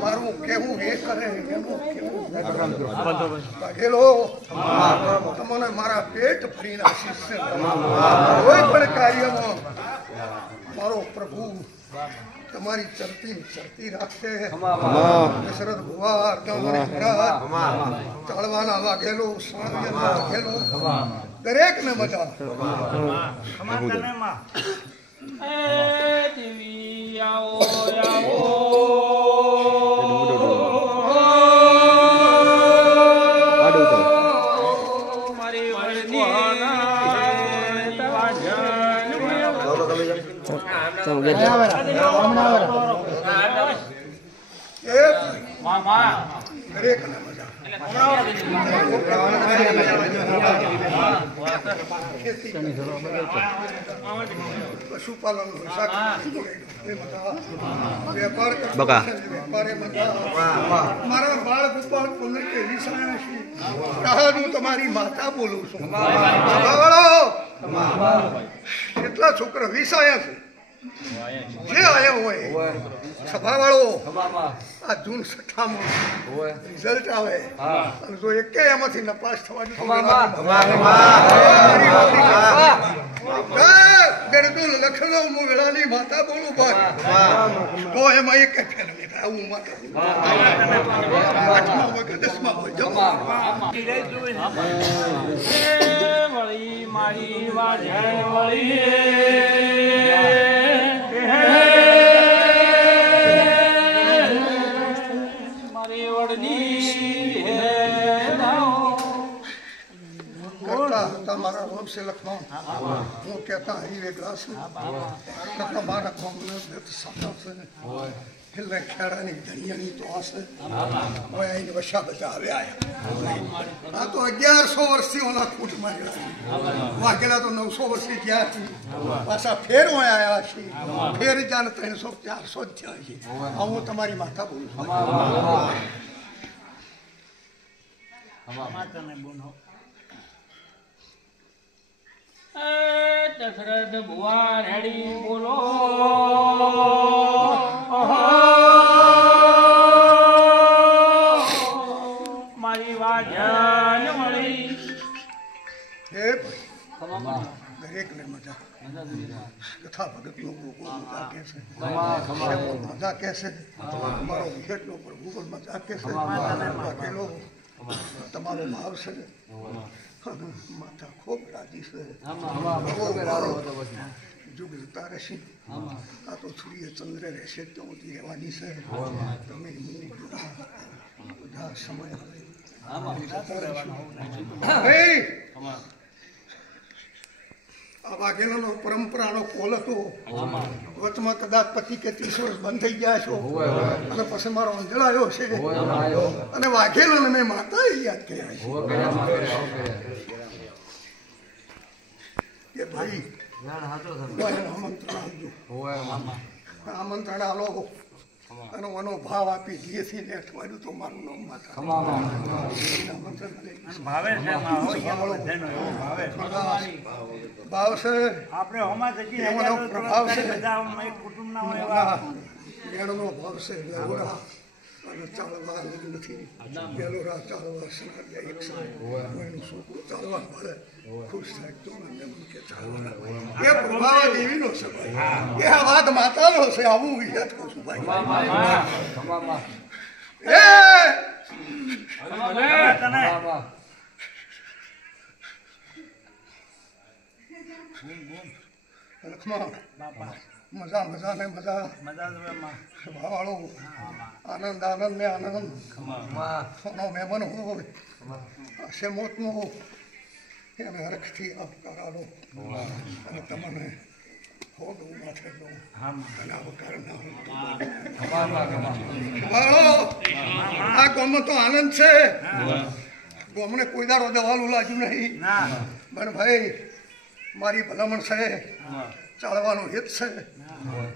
મારું કેવું એ કરે તમને મારા પેટ ફરી નાખીશ કોઈ પણ કાર્યમાં મારો પ્રભુ તમારી ચરતી રાખશે દશરથ ભુવા ચાળવાના વાઘેલો વાઘેલો દરેક ને મજા પશુપાલન મારા બાળ ગોપાલ હું તમારી માતા બોલું છું કેટલા છોકરા 20 આયા છે જે આયા હોય સભા વાળો આ જૂન 6 રિઝલ્ટ આવે અને જો એકે એમાંથી નપાસ થવા લખનઉ હું વેળાની માતા બોલું ભાઈ તો એમાં એક ફેર આવું માતા 10મા હોય મારી વાળી મારા વંશે લખમાં હું કહેતા હરીવે ગ્લાસ તમારા એટલે ખેડાની ધનિયાની તો હશે હવે અહીં વસા બધા આવ્યા આ તો 1100 વર્ષથી ઓલા ખૂટ માર્યા વાઘેલા તો 900 વર્ષથી ગયા પાછા ફેર આવ્યા છે ફેર જાણ 300 400 જ થયા છે હું તમારી માતા બોલું છું દશરથ ભુવા રેડી બોલો મારી વાજન મળી હે દરેક ને મજા કથા ભગત નો મજા કે છે મજા કે છે મારો વિકેટ નો પ્રભુ પણ મજા કે છે તમારો ભાવ છે માતા ખૂબ રાજી છે જુગ જતા રહેશે આ તો સૂર્ય ચંદ્ર રહેશે તો રહેવાની છે તમે બધા સમય આ વાઘેલાનો પરંપરાનો કોલ હતો વચમાં કદાચ પતિ કે 30 વર્ષ બંધ થઈ ગયા છો અને પછી મારો અંજળાયો છે અને વાઘેલાને મેં માતા યાદ કર્યા છે કે ભાઈ આમંત્રણ આલો અને એનો ભાવ આપી દિયેથી ને અઠવાડિયું તો મારું નામ માતા ભાવ છે આપણે હોમાં જઈએ એનો પ્રભાવ છે કુટુંબના હોય મેળનો ભાવ છે લવરા અને ચાળવા નથી પેલો રાત ચાળવા સનાવ્યા એક એનું છોકરું ચાલવા મળે ખુશ થાય તો કે ચાલવા એ પ્રભાવ દેવીનો છે ભાઈ એ આ વાત માતાનો છે આવું યાદ કરું છું ભાઈ મજા મજા ને મજા ભાવાળો આનંદ આનંદ ને આનંદ સોનો મહેમાન હોય હશે મોતનો એને હરખથી આવકારાલો અને તમને હોડું માથે લો અને આવકાર આ ગામમાં તો આનંદ છે ગામને કોઈ દાડો દવાલું લાગ્યું નહીં પણ ભાઈ મારી ભલામણ છે ચાલવાનો હિત છે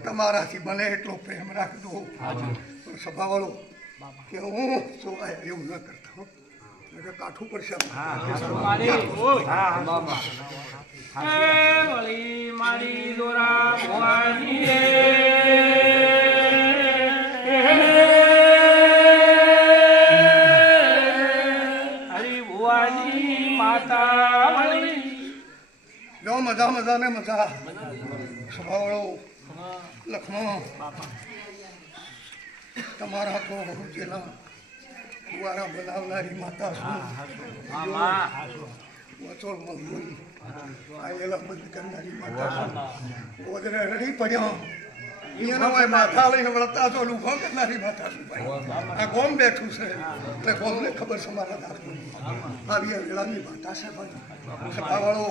તમારાથી બને એટલો પ્રેમ રાખજો પણ સભાવાળો કે હું જોવાય એવું ન કરતા કાઠું પડશે મારી મજા ને મજા સ્વભાવળો લખમણ તમારા તો જેલા કુવારા બનાવનારી માતા શું વચોળ મજબૂરી આયેલા બંધ કરનારી માતા શું ઓદરે રડી પડ્યો એના હોય માથા લઈને વળતા તો લુખો કરનારી માતા શું ભાઈ આ ગોમ બેઠું છે એટલે ગોમને ખબર છે મારા દાદુ આવી વેળાની માતા છે ભાઈ સભાવાળો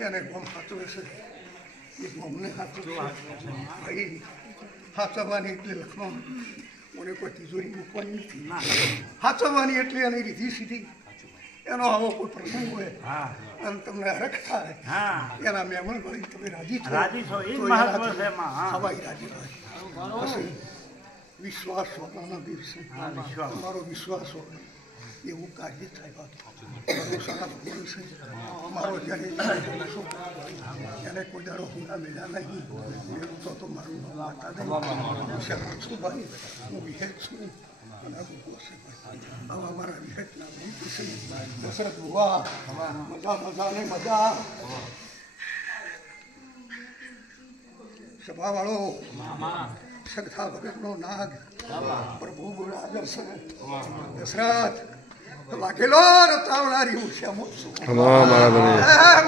એને ગોમ સાચવે છે એ ગોમને સાચવે ભાઈ સાચવવાની એટલે લખમણ મને કોઈ તિજોરી મૂકવાની નથી સાચવવાની એટલે એની રીધી સીધી એનો આવો કોઈ પ્રસંગ હોય અને તમને હરખ થાય એના મહેમાન ભરી તમે રાજી છો હવાઈ રાજી થાય પછી વિશ્વાસ હોવાના દિવસે તમારો વિશ્વાસ હોય એવું કાર્ય થાય મારો સારા ભગવાન છે મારો જ્યારે એને કોઈ દાડો હુંડા મેળ્યા નહીં મેળું તો મારું માતા નહીં છું ભાઈ હું વિહેત છું આવા મારા વિહેતના દશરથ ભુવા મજા મજા ને મજા સભાવાળો સગથા ભગતનો નાગ પ્રભુ હાજર છે દશરથ વાઘેલો રતાવનારી હું છે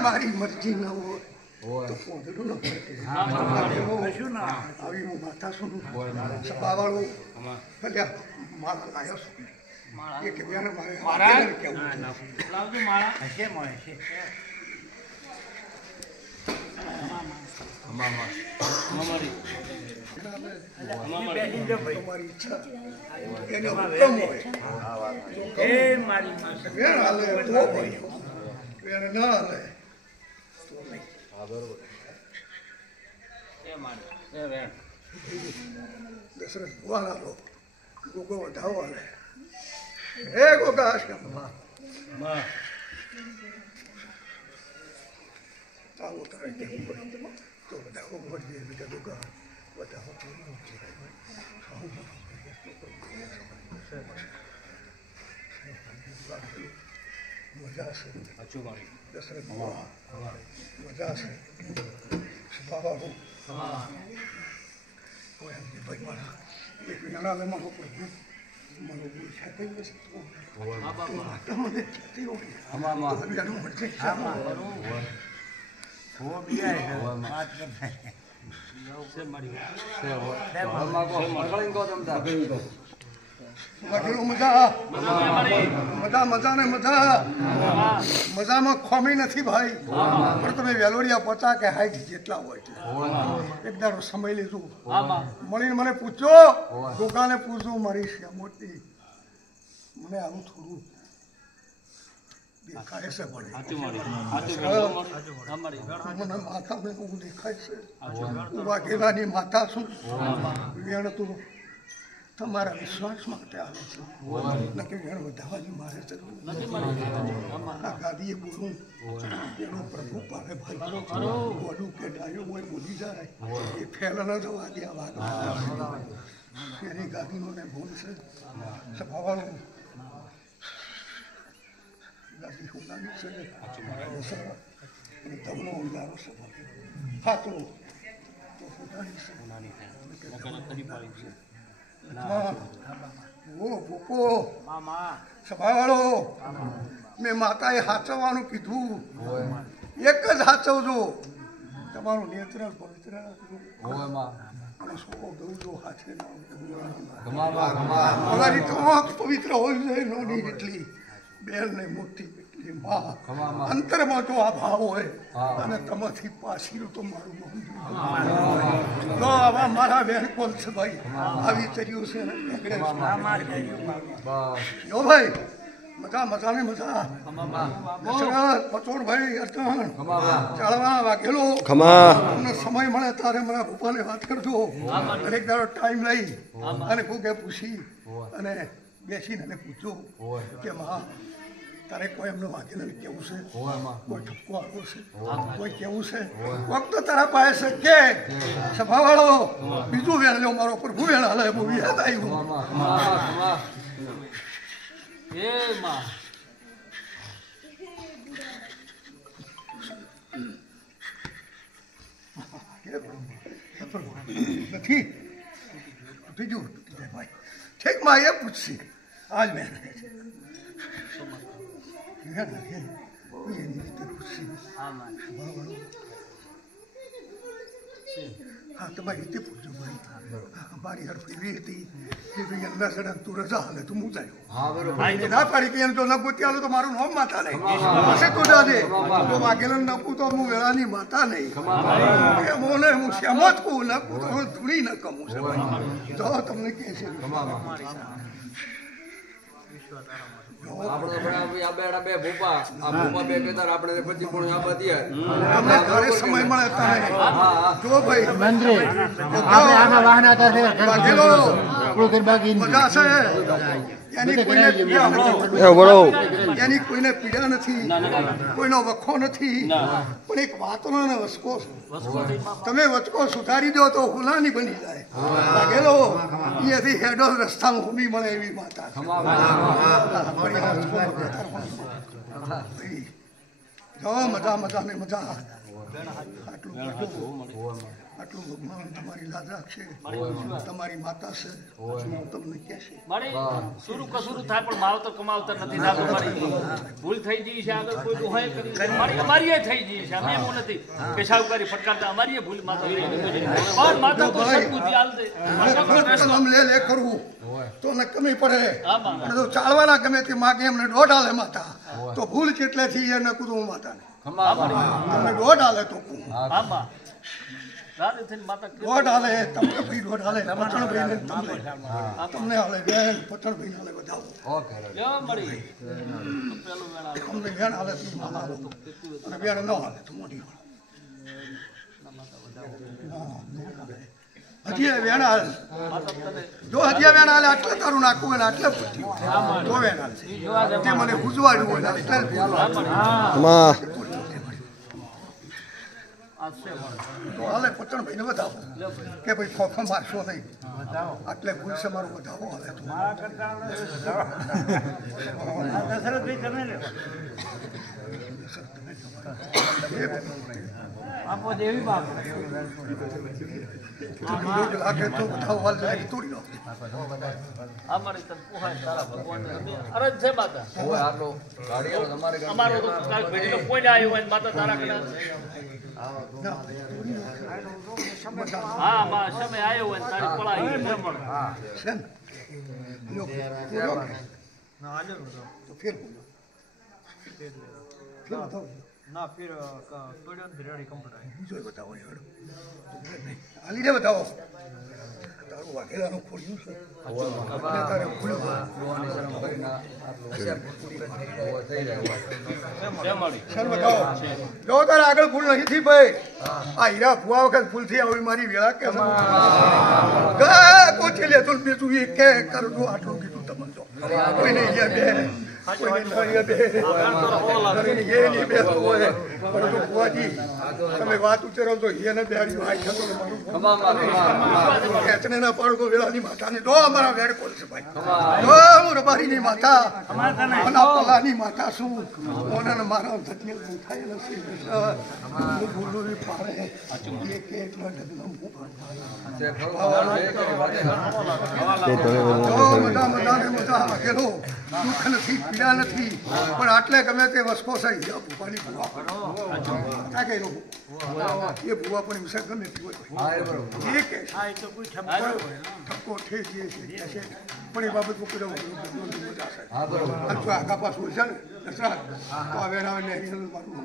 મારી મરજી ન હોય તો પોંદડું ન પડે આવી હું માતા છું સભાવાળું ભલ્યા મારા લાયો છું એ કે બેન મારે કેવું તમારી ઈચ્છા એને હુકમ હોય વેણ હાલે તો ભાઈ વેણ ના હાલે તો નહીં દશરથ ભુવા હાલો ગોગો વધાવો હાલે હે ગોગા આશ્રમમાં આવો તારે કેવું પડે તો વધાવો મળીએ બીજા ગોગા વધાવો મજા છે દશરથ ભુવા મજા છે સ્વભાવ ભાઈ મારા એક નાના મારો પ્રભુ મારો ગુરુ છે કઈ વસ્તુ મને થતી હોય મજામાં ખોમી નથી ભાઈ પણ તમે વેલોડિયા પચા કે હાઈટ જેટલા હોય એક દાડો સમય લીધું મળીને મને પૂછો ગોગાને પૂછું મારી શ્યામોટી મને આવું થોડું દેખાય છે મને માથા મેં હું દેખાય છે વાઘેલાની માતા છું વેણ તું તમારા વિશ્વાસ માટે આવે છે નક્કી વેણ વધારવાની મારે જરૂર આ ગાદીએ બોલું એનો પ્રભુ પાડે ભાઈ બોલું કે ડાયો હોય બોલી જાય એ ફેલ ન જવા દે આ વાત એની ગાદીનો ને ભૂલ છે સ્વભાવનું ગાદી હોનાની છે અને તમનો ઉજારો છે ખાતરો તો હોનાની છે ઓ ભૂપો સભાવાળો મેં માતાએ હાચવવાનું કીધું એક જ હાચવજો તમારું નેત્ર પવિત્ર અને સોકો દઉજો હાથે તમારી આંખ પવિત્ર હોય છે નોની એટલી બેન ને મોટી એટલી માં અંતરમાં જો આ ભાવ હોય અને તમાથી પાછી તો મારું તો આવા મારા બેન કોલ છે ભાઈ આવી ચર્યું છે જો ભાઈ મજા મજા ને મજા પચોડ ભાઈ અર્જણ ચાળવા વાઘેલો તમને સમય મળે તારે મારા પપ્પાને વાત કરજો દરેક દાડો ટાઈમ લઈ અને કોઈ પૂછી અને બેસીને એને પૂછજો કે માં તારે કોઈ એમનો વાઘેલો કેવું છે કોઈ ઠપકો આવ્યો છે કોઈ કેવું છે વખત તારા પાસે કે સભાવાળો બીજું વેણ લો મારો પ્રભુ વેણ હાલે બહુ યાદ આવ્યું નથી બીજું ભાઈ ઠીક માં એ પૂછશે આજ મેં હા તમારી રીતે પૂછજો ભાઈ મારી હરફી હતી કે ભાઈ અંદર સડક તું રજા હાલે તું મુજાયો ના પાડી કે એમ તો ન ગોતી હાલો તો મારું નામ માતા નહીં પાસે તો જાજે તો વાઘેલો નકું તો હું વેળાની માતા નહીં મોને હું શ્યામત કહું નકું તો હું ધૂળી ન કમું છે ભાઈ તો તમને કહે છે આપણે બે ભૂપા આ ભૂપા બે કેદાર આપણે પછી પણ આ બધી અમને ઘરે સમય મળે તને જો ભાઈ મંત્રી આપણે આના વાહન હતા છે વાઘેલો બાકી મજા છે એની કોઈને પીડા નથી કોઈનો વખો નથી પણ એક વાતનો વચકો છે તમે વચકો સુધારી દો તો હુલાની બની જાય લાગેલો અહીંયાથી હેડો રસ્તામાં ઊભી મળે એવી માતા જો મજા મજા ને મજા આટલું ભગવાન તમારી લાજ રાખશે તમારી માતા છે તમને કહેશે સુરું કસુરું થાય પણ માવતર કમાવતર નથી થતું મારી ભૂલ થઈ ગઈ છે આગળ કોઈ હોય કરી મારી અમારી થઈ ગઈ છે અમે એવું નથી કે સાહુકારી ફટકારતા અમારી ભૂલ માતા પણ માતા તો સદબુદ્ધિ આલ દે નામ લે કરવું તો ને કમી પડે અને તો ચાલવાના ગમે તે માગે એમને દોઢ હાલે માતા તો ભૂલ કેટલેથી એને કુદું માતા તમને દોઢ હાલે તો દોઢ હાલે તમને ભાઈ દોઢ હાલે પઠણ ભાઈ તમને હાલે બેન પઠણ ભાઈ હાલે બધાવો તમને બેન હાલે તું માલા હાલો અને બેન ન હાલે તો મોટી હજી વેણ હાલ જો હજી વેણ હાલે આટલે તારું નાખવું હોય ને આટલે પૂછ્યું તો વેણ હાલ તે મને ઉજવાડ્યું હોય ને એટલે તો હાલે પટણ ભાઈને બતાવો કે ભાઈ ખોખો મારશો નહીં આટલે ભૂલશે મારું બતાવો હાલે આપો દેવી બાપ લાગે તો બતાવો હાલ લાગે તોડી લો અમારી તન પોહાય તારા ભગવાન અરજ છે માતા આટલો ગાડીઓ તમારે અમારો તો કાલ ભેડીનો કોઈ આવ્યો હોય માતા તારા કડા હા માં સમય આવ્યો હોય તારી પળાઈ છે ને તો ફેર ના ફિર તોડ્યો ને રેડી કમ્પ્લીટ બીજો બતાવો યાર હાલી દે બતાવો તારું વાઘેલાનું ખોલ્યું છે તારે જો તારે આગળ ભૂલ નહીં થી ભાઈ આ હીરા ફુવા વખત ભૂલ થી આવી મારી વેળા કે કોચી લે તું બીજું એ કે કરું આટલું કીધું તમને જો કોઈ નહીં બે તમે વાત ઉચ્ચારો તો એને બેહાડી ખેંચને ના પાડો વેળાની માતાને દો અમારા વેડ કોલ છે ભાઈ દો હું રબારીની માતા પલાની માતા શું ઓને મારા ધન્ય થાય નથી હું ભૂલું પાડે એક મજા મજા ને મજા વાગેલો દુઃખ નથી પીડા નથી પણ આટલે ગમે તે વસ્કો છે ભૂવાની ભૂવા એ ભૂવા પણ વિશે ગમે તે હોય એ કે ઠપકો થઈ જઈએ છે પણ એ બાબત મજા છે આગા પાછું છે ને દસરા તો હવે મારું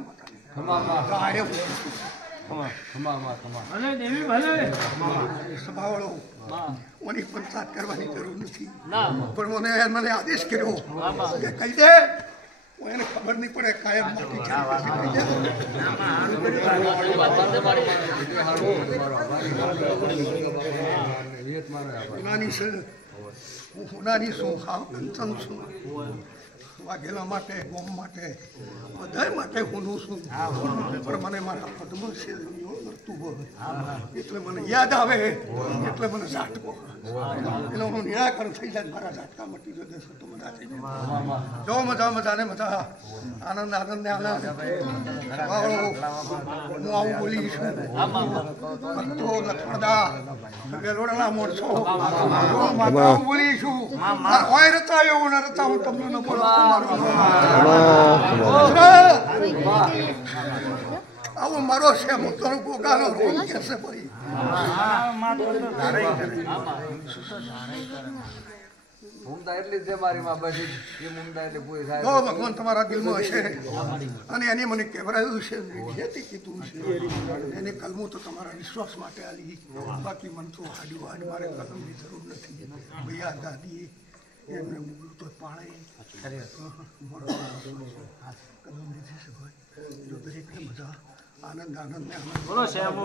સભાવાળો ઓની પંચાયત કરવાની જરૂર નથી પણ મને આદેશ કર્યો કે કહી દે એને ખબર નહીં પડે કાયમ હુનાની શું કંચન છું વાઘેલા માટે ગોમ માટે બધા માટે હુનું છું પણ મને મારા પદમાં છે થતું હોય એટલે મને યાદ આવે એટલે મને ઝાટકો એટલે હું નિરાકરણ થઈ જાય મારા ઝાટકા મટી જશે તો મજા થઈ જાય જો મજા મજા ને મજા આનંદ આનંદ ને આનંદ હું આવું બોલી છું ભક્તો લક્ષ્મણદા વેલોડાના મોરસો હું આવું બોલી છું હોય રતા એવું ને રતા હું તમને ન બોલો આવો મારો છે મોતોનો ગોગાનો રોગ છે ભાઈ મુમતા એટલી જ છે મારી માં બસ એ મુમતા એટલે પૂરી થાય જો ભગવાન તમારા દિલમાં હશે અને એને મને કહેવરાયું છે નિધિએથી કીધું છે એને કલમું તો તમારા વિશ્વાસ માટે આલી બાકી મન તો હાડ્યું હાડ મારે કલમની જરૂર નથી ભૈયા દાદી એમને મૂકલું તો પાણે કલમ લીધી છે ભાઈ જો દરેકને મજા આનંદ આનંદ ને આનંદ બોલો શ્યામ